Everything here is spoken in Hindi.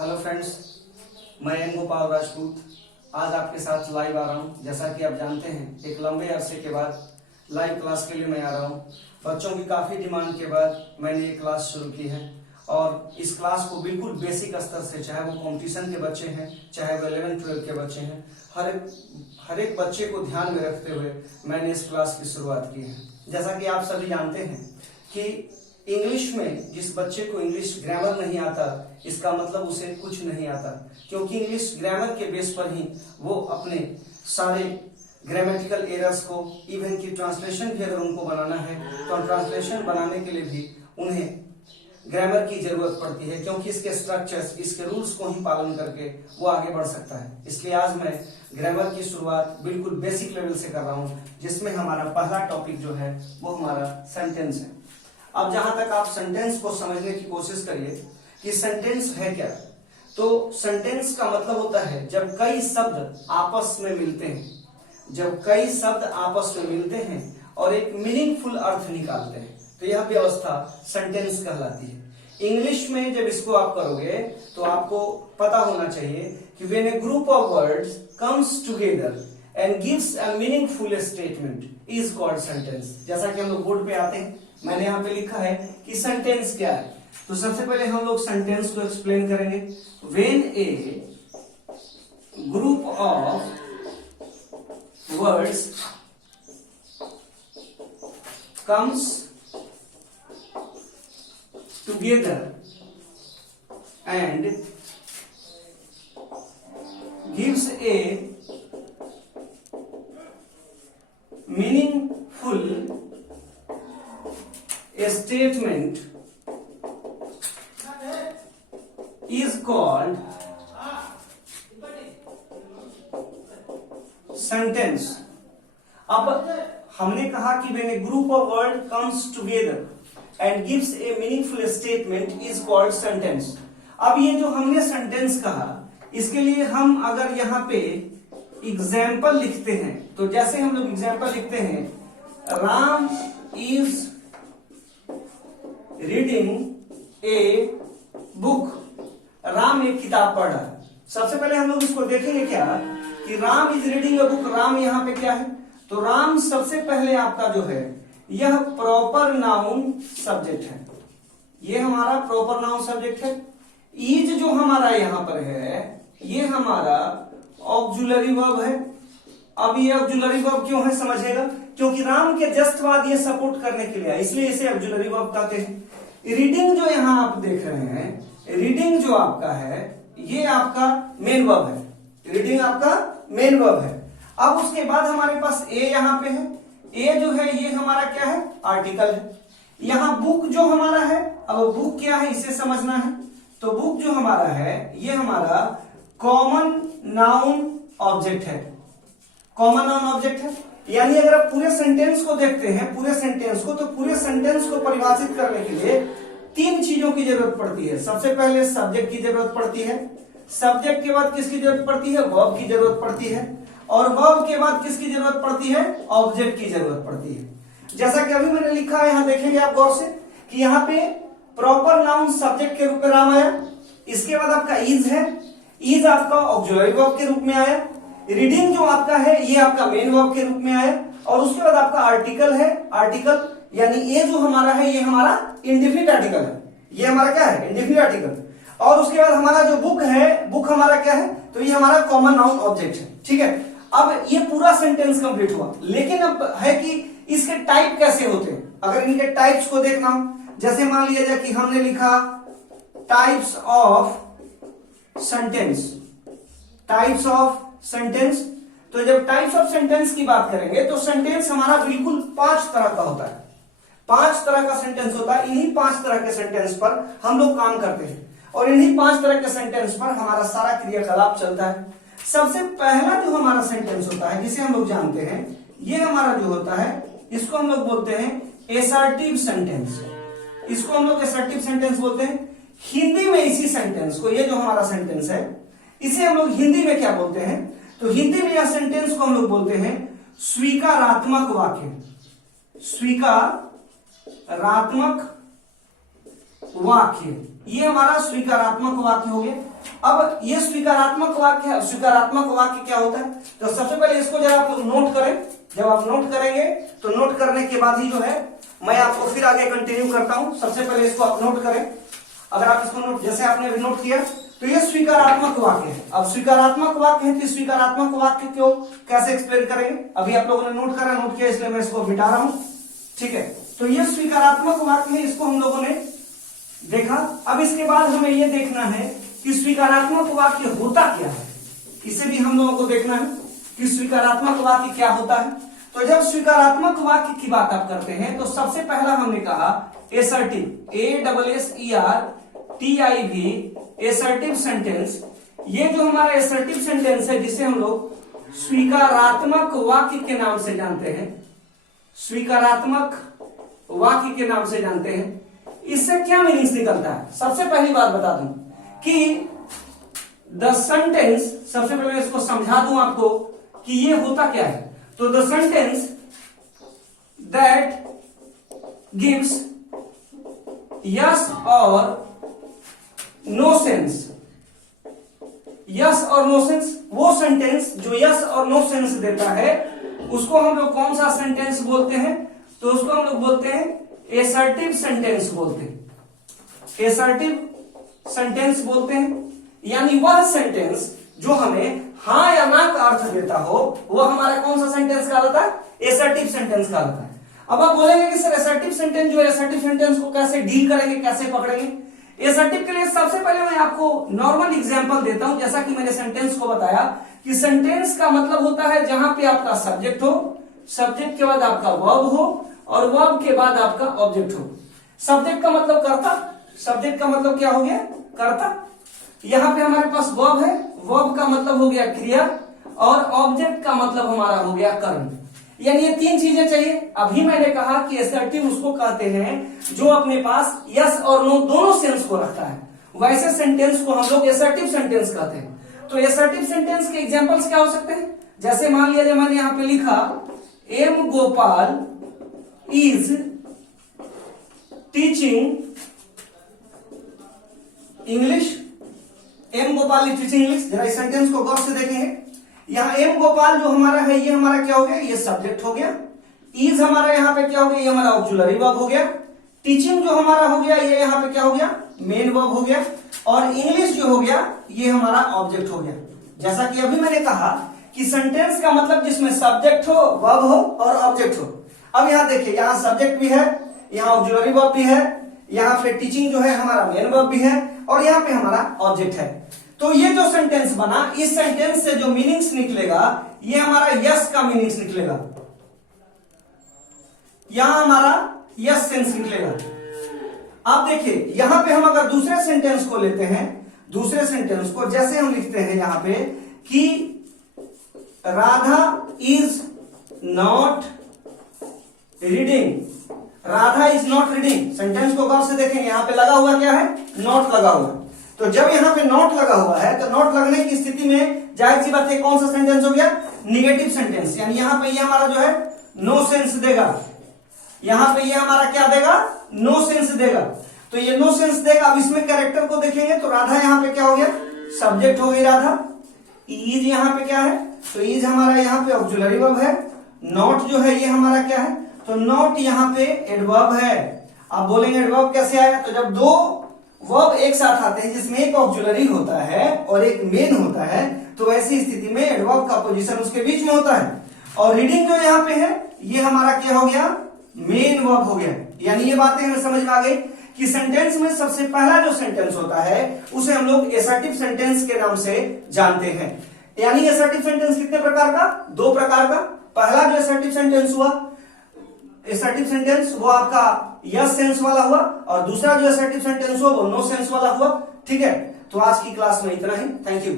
हेलो फ्रेंड्स, मैं एन गोपाल राजपूत आज आपके साथ लाइव आ रहा हूं। जैसा कि आप जानते हैं, एक लंबे अरसे के बाद लाइव क्लास के लिए मैं आ रहा हूं। बच्चों की काफ़ी डिमांड के बाद मैंने ये क्लास शुरू की है और इस क्लास को बिल्कुल बेसिक स्तर से, चाहे वो कंपटीशन के बच्चे हैं, चाहे वो 11-12 के बच्चे हैं, हर एक बच्चे को ध्यान में रखते हुए मैंने इस क्लास की शुरुआत की है। जैसा कि आप सभी जानते हैं कि इंग्लिश में जिस बच्चे को इंग्लिश ग्रामर नहीं आता, इसका मतलब उसे कुछ नहीं आता, क्योंकि इंग्लिश ग्रामर के बेस पर ही वो अपने सारे ग्रामेटिकल एरर्स को, इवन की ट्रांसलेशन भी अगर उनको बनाना है तो ट्रांसलेशन बनाने के लिए भी उन्हें ग्रामर की जरूरत पड़ती है, क्योंकि इसके स्ट्रक्चर्स, इसके रूल्स को ही पालन करके वो आगे बढ़ सकता है। इसलिए आज मैं ग्रामर की शुरुआत बिल्कुल बेसिक लेवल से कर रहा हूं, जिसमें हमारा पहला टॉपिक जो है वो हमारा सेंटेंस है। अब जहां तक आप सेंटेंस को समझने की कोशिश करिए कि सेंटेंस है क्या, तो सेंटेंस का मतलब होता है जब कई शब्द आपस में मिलते हैं, जब कई शब्द आपस में मिलते हैं और एक मीनिंगफुल अर्थ निकालते हैं, तो यह व्यवस्था सेंटेंस कहलाती है। इंग्लिश में जब इसको आप करोगे तो आपको पता होना चाहिए कि when A group of words comes together and gives a meaningful statement is called sentence. जैसा कि हम लोग बोर्ड पे आते हैं, मैंने यहाँ पे लिखा है कि सेंटेंस क्या है, तो सबसे पहले हम लोग सेंटेंस को एक्सप्लेन करेंगे। When A group of words comes together and gives a meaningful statement is called sentence। अब हमने कहा कि when a group of words comes together and gives a meaningful statement is called sentence। अब ये जो हमने सेंटेंस कहा, इसके लिए हम अगर यहाँ पे एग्जाम्पल लिखते हैं, तो जैसे हम लोग एग्जाम्पल लिखते हैं, Ram is reading a book. Ram एक किताब पढ़ रहा है। सबसे पहले हम लोग इसको देखेंगे क्या कि Ram is reading a book. Ram यहाँ पे क्या है, तो राम सबसे पहले आपका जो है यह प्रॉपर नाउन सब्जेक्ट है, ये हमारा प्रॉपर नाउन सब्जेक्ट है। इज जो हमारा यहाँ पर है ये हमारा ऑक्सिलरी वर्ब है। अब ये ऑक्सिलरी वर्ब क्यों है समझिएगा, क्योंकि राम के जस्ट बाद ये सपोर्ट करने के लिए, इसलिए इसे ऑक्सिलरी वर्ब कहते हैं। रीडिंग जो यहाँ आप देख रहे हैं, रीडिंग जो आपका है ये आपका मेन वर्ब है, रीडिंग आपका मेन वर्ब है। अब उसके बाद हमारे पास ए यहाँ पे है, ए जो है ये हमारा क्या है, आर्टिकल है। यहाँ बुक जो हमारा है, अब बुक क्या है इसे समझना है, तो बुक जो हमारा है ये हमारा कॉमन नाउन ऑब्जेक्ट है, कॉमन नाउन ऑब्जेक्ट है। यानी अगर आप पूरे सेंटेंस को देखते हैं, पूरे सेंटेंस को, तो पूरे सेंटेंस को परिभाषित करने के लिए तीन चीजों की जरूरत पड़ती है। सबसे पहले सब्जेक्ट की जरूरत पड़ती है, सब्जेक्ट के बाद किसकी जरूरत पड़ती है, वर्ब की जरूरत पड़ती है, और वर्ब के बाद किसकी जरूरत पड़ती है, ऑब्जेक्ट की जरूरत पड़ती है। जैसा कि अभी मैंने लिखा है, यहां देखेंगे आप गौर से कि यहाँ पे प्रॉपर नाउन सब्जेक्ट के रूप में राम आया, इसके बाद आपका इज है, इज आपका ऑक्सिलरी वर्ब के रूप में आया, रीडिंग जो आपका है ये आपका मेन वर्ब के रूप में आया, और उसके बाद आपका आर्टिकल है, आर्टिकल यानी ये जो हमारा है ये हमारा इंडेफिनिट आर्टिकल है, ये हमारा क्या है, इंडेफिनिट आर्टिकल। और उसके बाद हमारा जो बुक है, बुक हमारा क्या है, तो ये हमारा कॉमन नाउन ऑब्जेक्ट है। ठीक है, अब ये पूरा सेंटेंस कंप्लीट हुआ, लेकिन अब है कि इसके टाइप कैसे होते हैं। अगर इनके टाइप्स को देखना हो, जैसे मान लिया जाए कि हमने लिखा types of sentence, types of sentence, तो जब टाइप्स ऑफ सेंटेंस की बात करेंगे तो सेंटेंस हमारा बिल्कुल 5 तरह का होता है, 5 तरह का सेंटेंस होता है। इन्हीं 5 तरह के सेंटेंस पर हम लोग काम करते हैं और इन्हीं 5 तरह के सेंटेंस पर हमारा सारा क्रियाकलाप चलता है। सबसे पहला जो हमारा सेंटेंस होता है, जिसे हम लोग जानते हैं, ये हमारा जो होता है इसको हम लोग बोलते हैं एसर्टिव सेंटेंस। इसको हम लोग एसर्टिव सेंटेंस बोलते हैं। हिंदी में इसी सेंटेंस को, ये जो हमारा सेंटेंस है इसे हम लोग हिंदी में क्या बोलते हैं, तो हिंदी में यह सेंटेंस को हम लोग बोलते हैं स्वीकारात्मक वाक्य। स्वीकारात्मक वाक्य, ये हमारा स्वीकारात्मक वाक्य हो गया। अब ये स्वीकारात्मक वाक्य है। स्वीकारात्मक वाक्य क्या होता है, तो सबसे पहले इसको जरा आप लोग नोट करें। जब आप नोट करेंगे तो नोट करने के बाद ही जो है मैं आपको फिर आगे कंटिन्यू करता हूं। सबसे पहले इसको आप नोट करें। अगर आप इसको नोट, जैसे आपने अभी नोट किया, तो ये स्वीकारात्मक वाक्य है। अब स्वीकारात्मक वाक्य है, तो स्वीकारात्मक वाक्य को कैसे एक्सप्लेन करेंगे, अभी आप लोगों ने नोट करा, नोट किया, इसलिए मैं इसको मिटा रहा हूं। ठीक है, तो ये स्वीकारात्मक वाक्य है, इसको हम लोगों ने देखा। अब इसके बाद हमें यह देखना है कि स्वीकारात्मक वाक्य होता क्या है, इसे भी हम लोगों को देखना है कि स्वीकारात्मक वाक्य क्या होता है। तो जब स्वीकारात्मक वाक्य की बात आप करते हैं तो सबसे पहला हमने कहा एसर्टिव, ASSERTIV, एसर्टिव सेंटेंस। ये जो हमारा एसर्टिव सेंटेंस है, जिसे हम लोग स्वीकारात्मक वाक्य के नाम से जानते हैं, स्वीकारात्मक वाक्य के नाम से जानते हैं, इससे क्या मीनिंग्स निकलता है। सबसे पहली बात बता दूं कि द सेंटेंस, सबसे पहले मैं इसको समझा दूं आपको कि ये होता क्या है। तो the sentence that gives yes और नो सेंस, यस और नो सेंस, वो सेंटेंस जो यस और नो सेंस देता है उसको हम लोग कौन सा सेंटेंस बोलते हैं, तो उसको हम लोग बोलते हैं एसर्टिव सेंटेंस बोलते हैं। एसर्टिव सेंटेंस बोलते हैं, यानी वह सेंटेंस जो हमें हाँ या ना का अर्थ देता हो, वो हमारा कौन सा सेंटेंस कहलाता है, एसर्टिव सेंटेंस कहलाता है। अब आप बोलेंगे कि सर एसर्टिव सेंटेंस जो है, एसर्टिव सेंटेंस को कैसे डील करेंगे, कैसे पकड़ेंगे। एसर्टिव के लिए सबसे पहले मैं आपको नॉर्मल एग्जांपल देता हूं। जैसा कि मैंने सेंटेंस को बताया कि सेंटेंस का मतलब होता है जहां पे आपका सब्जेक्ट हो, सब्जेक्ट के बाद आपका वर्ब हो और वर्ब के बाद आपका ऑब्जेक्ट हो। सब्जेक्ट का मतलब कर्ता, सब्जेक्ट का मतलब क्या हो गया, कर्ता। यहां पे हमारे पास वर्ब है, वर्ब का मतलब हो गया क्रिया, और ऑब्जेक्ट का मतलब हमारा हो गया कर्म। यानी ये तीन चीजें चाहिए। अभी मैंने कहा कि एसर्टिव उसको कहते हैं जो अपने पास यस और नो दोनों सेंस को रखता है, वैसे सेंटेंस को हम लोग एसर्टिव सेंटेंस कहते हैं। तो एसर्टिव सेंटेंस के एग्जांपल्स क्या हो सकते हैं, जैसे मान लिया मैंने यहां पे लिखा M Gopal is teaching English, M Gopal is teaching English. जरा इस सेंटेंस को गौर से देखेंगे। यहाँ एम गोपाल जो हमारा है, ये हमारा क्या हो गया, ये सब्जेक्ट हो गया। इज हमारा यहाँ पे क्या हो गया, ये हमारा ऑक्सिलरी वर्ब हो गया। टीचिंग जो हमारा हो गया, ये यहाँ पे क्या हो गया, मेन वर्ब हो गया। और इंग्लिश जो हो गया, ये हमारा ऑब्जेक्ट हो गया। जैसा कि अभी मैंने कहा कि सेंटेंस का मतलब जिसमें सब्जेक्ट हो, वर्ब हो और ऑब्जेक्ट हो। अब यहाँ देखिए, यहाँ सब्जेक्ट भी है, यहाँ ऑक्सिलरी वर्ब भी है, यहाँ पे टीचिंग जो है हमारा मेन वर्ब भी है, और यहाँ पे हमारा ऑब्जेक्ट है। तो ये जो सेंटेंस बना, इस सेंटेंस से जो मीनिंग्स निकलेगा, ये हमारा यस का मीनिंग्स निकलेगा, यहां हमारा यस सेंस निकलेगा। आप देखिए, यहां पे हम अगर दूसरे सेंटेंस को लेते हैं, दूसरे सेंटेंस को जैसे हम लिखते हैं यहां पे कि Radha is not reading, Radha is not reading. Sentence को गौर से देखेंगे, यहां पे लगा हुआ क्या है, नॉट लगा हुआ। तो जब यहां पे नॉट लगा हुआ है, तो नॉट लगने की स्थिति में जाहिर सी बात है कौन सा सेंटेंस हो गया, निगेटिव सेंटेंस। यानी यहां पे ये हमारा जो है नो सेंस देगा, यहां पे ये हमारा क्या देगा, नो सेंस देगा। तो ये नो सेंस देगा। अब इसमें कैरेक्टर को देखेंगे तो राधा यहां पे क्या हो गया, सब्जेक्ट हो गई राधा। इज यहां पे क्या है, तो इज हमारा यहां पे ऑक्सिलरी वर्ब है। नॉट जो है ये हमारा क्या है, तो नॉट यहां पे एडवर्ब है। आप बोलेंगे एडवर्ब कैसे आया, तो जब दो वर्ब एक साथ आते हैं जिसमें एक ऑक्सिलरी होता है और एक मेन होता है, तो ऐसी स्थिति में एडवर्ब का पोजीशन उसके बीच में होता है। और रीडिंग जो यहाँ पे है, ये हमारा क्या हो गया, मेन वर्ब हो गया। यानी ये बातें हमें समझ में आ गई कि सेंटेंस में सबसे पहला जो सेंटेंस होता है उसे हम लोग एसर्टिव सेंटेंस के नाम से जानते हैं। यानी एसर्टिव सेंटेंस कितने प्रकार का, दो प्रकार का। पहला जो एसर्टिव सेंटेंस हुआ, एसर्टिव सेंटेंस वो आपका यस सेंस वाला हुआ, और दूसरा जो एसर्टिव सेंटेंस हुआ वो नो सेंस वाला हुआ। ठीक है, तो आज की क्लास में इतना ही। Thank you.